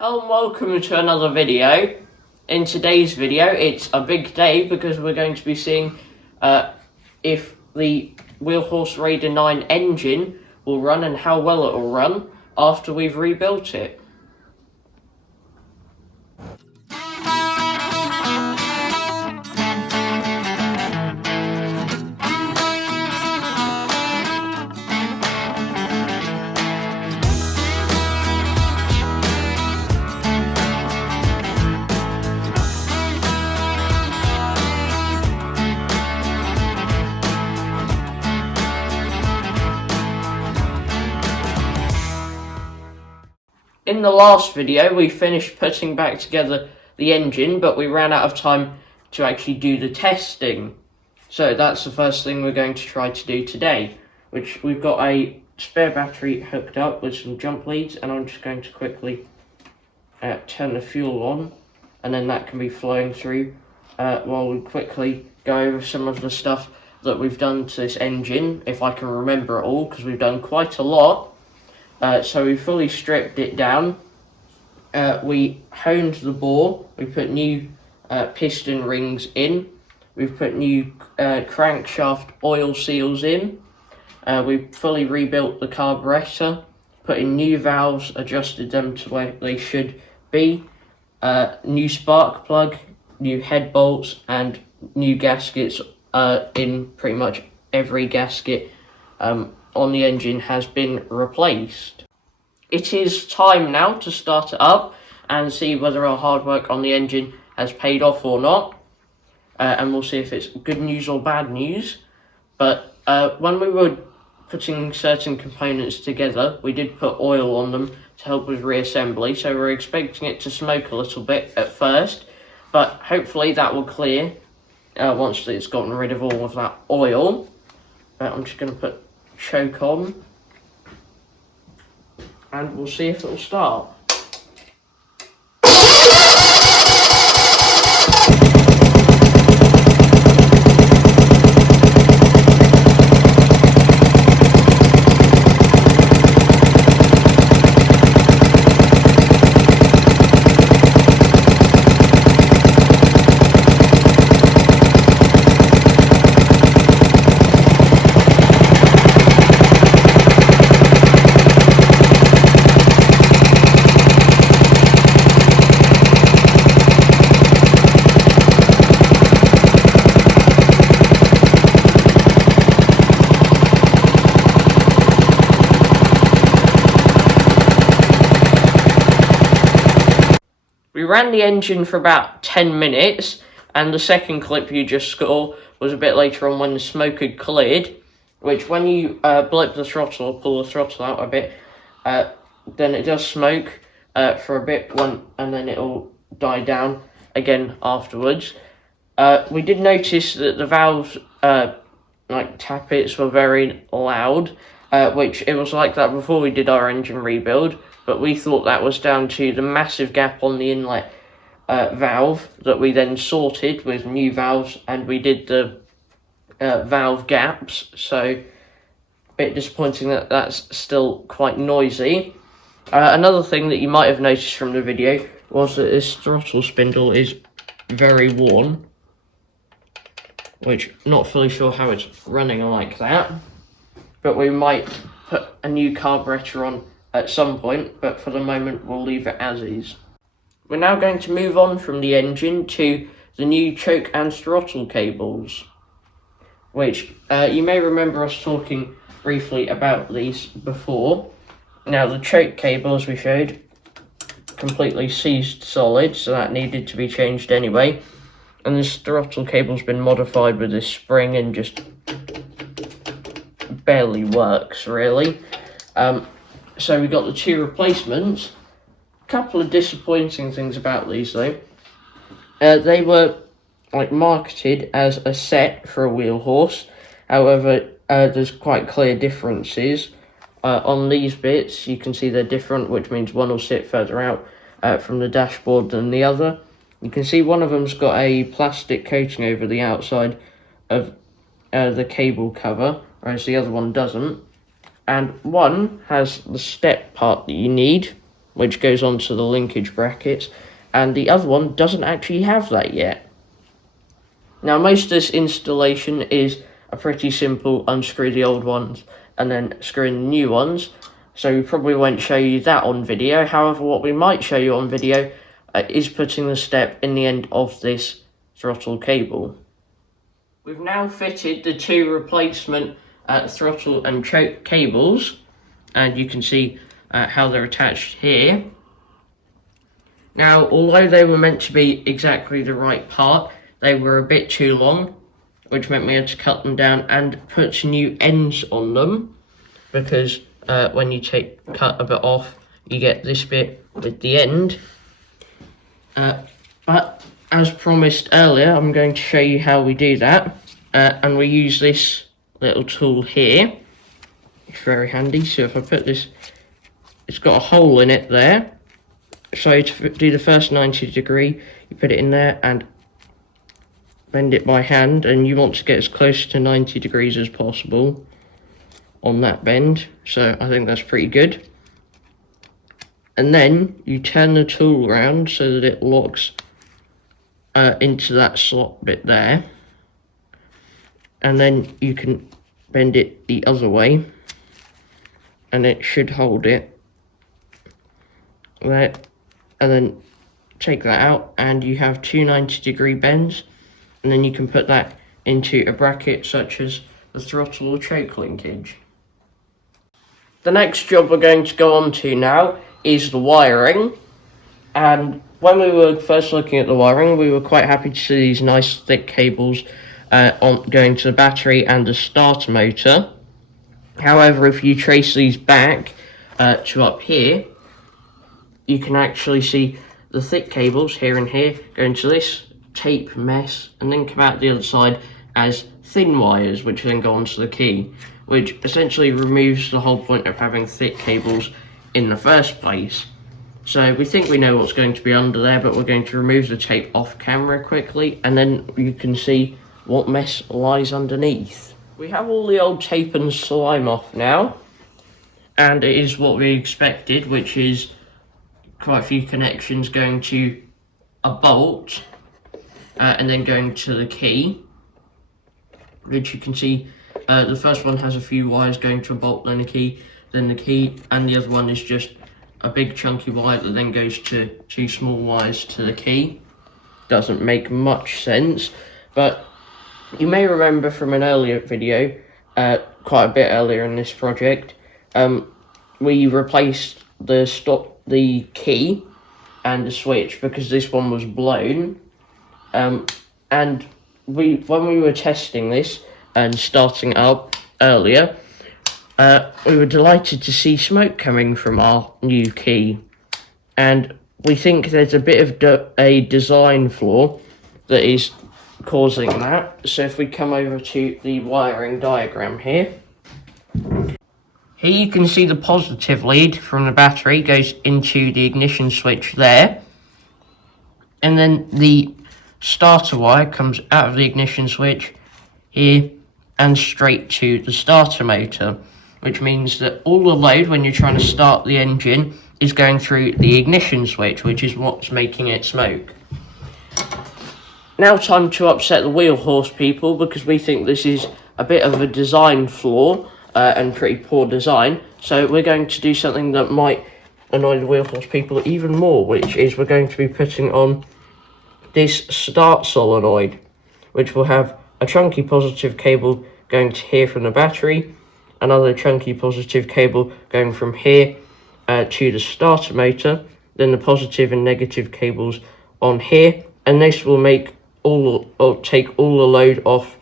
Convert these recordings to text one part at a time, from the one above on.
Hello and welcome to another video. In today's video, it's a big day because we're going to be seeing if the Wheelhorse Raider 9 engine will run and how well it will run after we've rebuilt it. In the last video, we finished putting back together the engine, but we ran out of time to actually do the testing. So that's the first thing we're going to try to do today, which we've got a spare battery hooked up with some jump leads, and I'm just going to quickly turn the fuel on, and then that can be flowing through while we quickly go over some of the stuff that we've done to this engine, if I can remember it all, because we've done quite a lot. So we fully stripped it down, we honed the bore, we put new piston rings in, we've put new crankshaft oil seals in, we fully rebuilt the carburetor, put in new valves, adjusted them to where they should be, new spark plug, new head bolts, and new gaskets in pretty much every gasket on the engine has been replaced. It is time now to start it up and see whether our hard work on the engine has paid off or not, and we'll see if it's good news or bad news. But when we were putting certain components together, we did put oil on them to help with reassembly, so we're expecting it to smoke a little bit at first, but hopefully that will clear once it's gotten rid of all of that oil. I'm just going to put choke on, and we'll see if it'll start. We ran the engine for about 10 minutes, and the second clip you just saw was a bit later on when the smoke had cleared, which when you blip the throttle or pull the throttle out a bit, then it does smoke for a bit, and then it'll die down again afterwards. We did notice that the valves, like tappets, were very loud, which it was like that before we did our engine rebuild, but we thought that was down to the massive gap on the inlet valve that we then sorted with new valves, and we did the valve gaps, so a bit disappointing that that's still quite noisy. Another thing that you might have noticed from the video was that this throttle spindle is very worn, which I'm not fully sure how it's running like that, but we might put a new carburetor on at some point, but for the moment we'll leave it as is. We're now going to move on from the engine to the new choke and throttle cables, which you may remember us talking briefly about these before. Now the choke cable, as we showed, completely seized solid, so that needed to be changed anyway, and this throttle cable's been modified with this spring and just barely works really. So we got the two replacements. A couple of disappointing things about these though. They were marketed as a set for a Wheelhorse, however there's quite clear differences. On these bits you can see they're different, which means one will sit further out from the dashboard than the other. You can see one of them's got a plastic coating over the outside of the cable cover, whereas the other one doesn't. And one has the step part that you need, which goes onto the linkage brackets, and the other one doesn't actually have that yet. Now, most of this installation is a pretty simple unscrew the old ones and then screw in the new ones, so we probably won't show you that on video. However, what we might show you on video is putting the step in the end of this throttle cable. We've now fitted the two replacement throttle and choke cables, and you can see how they're attached here. Now, although they were meant to be exactly the right part, they were a bit too long, which meant we had to cut them down and put new ends on them, because when you cut a bit off, you get this bit with the end. But as promised earlier, I'm going to show you how we do that, and we use this little tool here. It's very handy. So if I put this, it's got a hole in it there, so to do the first 90 degree, you put it in there and bend it by hand, and you want to get as close to 90 degrees as possible on that bend, so I think that's pretty good. And then you turn the tool around so that it locks into that slot bit there, and then you can bend it the other way and it should hold it there, and then take that out and you have two 90-degree bends, and then you can put that into a bracket such as the throttle or choke linkage. The next job we're going to go on to now is the wiring, and when we were first looking at the wiring, we were quite happy to see these nice thick cables going to the battery and the starter motor. However, if you trace these back to up here, you can actually see the thick cables here and here go into this tape mess and then come out the other side as thin wires, which then go onto the key, which essentially removes the whole point of having thick cables in the first place. So we think we know what's going to be under there, but we're going to remove the tape off camera quickly, and then you can see what mess lies underneath. We have all the old tape and slime off now, and it is what we expected, which is quite a few connections going to a bolt and then going to the key, which you can see the first one has a few wires going to a bolt, then the key, and the other one is just a big chunky wire that then goes to two small wires to the key. Doesn't make much sense, but you may remember from an earlier video, quite a bit earlier in this project, we replaced the key and the switch because this one was blown, and when we were testing this and starting up earlier, we were delighted to see smoke coming from our new key, and we think there's a bit of a design flaw that is causing that. So if we come over to the wiring diagram here you can see the positive lead from the battery goes into the ignition switch there, and then the starter wire comes out of the ignition switch here and straight to the starter motor, which means that all the load when you're trying to start the engine is going through the ignition switch, which is what's making it smoke. Now time to upset the Wheelhorse people, because we think this is a bit of a design flaw and pretty poor design. So we're going to do something that might annoy the Wheelhorse people even more, which is we're going to be putting on this start solenoid, which will have a chunky positive cable going to here from the battery, another chunky positive cable going from here to the starter motor, then the positive and negative cables on here, and this will take all the load off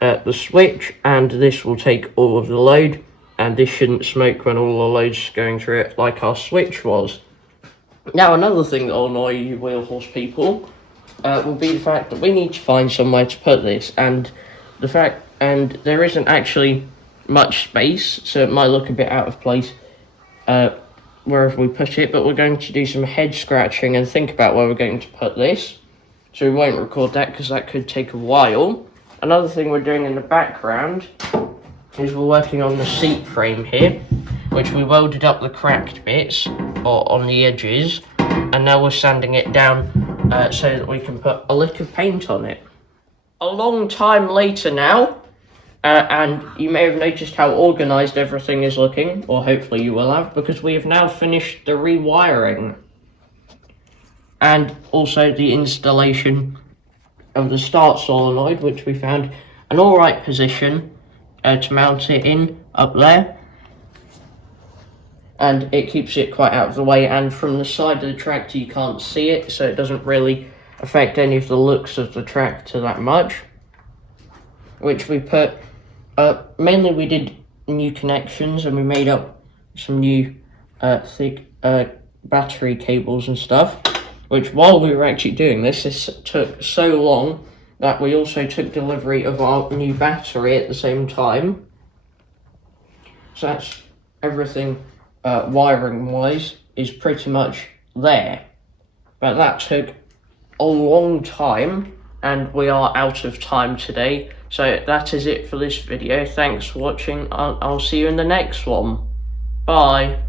the switch, and this will take all of the load, and this shouldn't smoke when all the load's going through it like our switch was. Now, another thing that will annoy you Wheelhorse people will be the fact that we need to find somewhere to put this, and there isn't actually much space, so it might look a bit out of place wherever we put it, but we're going to do some head scratching and think about where we're going to put this, so we won't record that because that could take a while. Another thing we're doing in the background is we're working on the seat frame here, which we welded up the cracked bits or on the edges, and now we're sanding it down so that we can put a lick of paint on it. A long time later now, and you may have noticed how organised everything is looking, or hopefully you will have, because we have now finished the rewiring and also the installation of the start solenoid, which we found an alright position to mount it in up there, and it keeps it quite out of the way, and from the side of the tractor you can't see it, so it doesn't really affect any of the looks of the tractor that much. Which we put, mainly we did new connections, and we made up some new thick battery cables and stuff, which while we were actually doing this took so long that we also took delivery of our new battery at the same time. So that's everything wiring wise is pretty much there, but that took a long time and we are out of time today. So that is it for this video. Thanks for watching. I'll see you in the next one. Bye.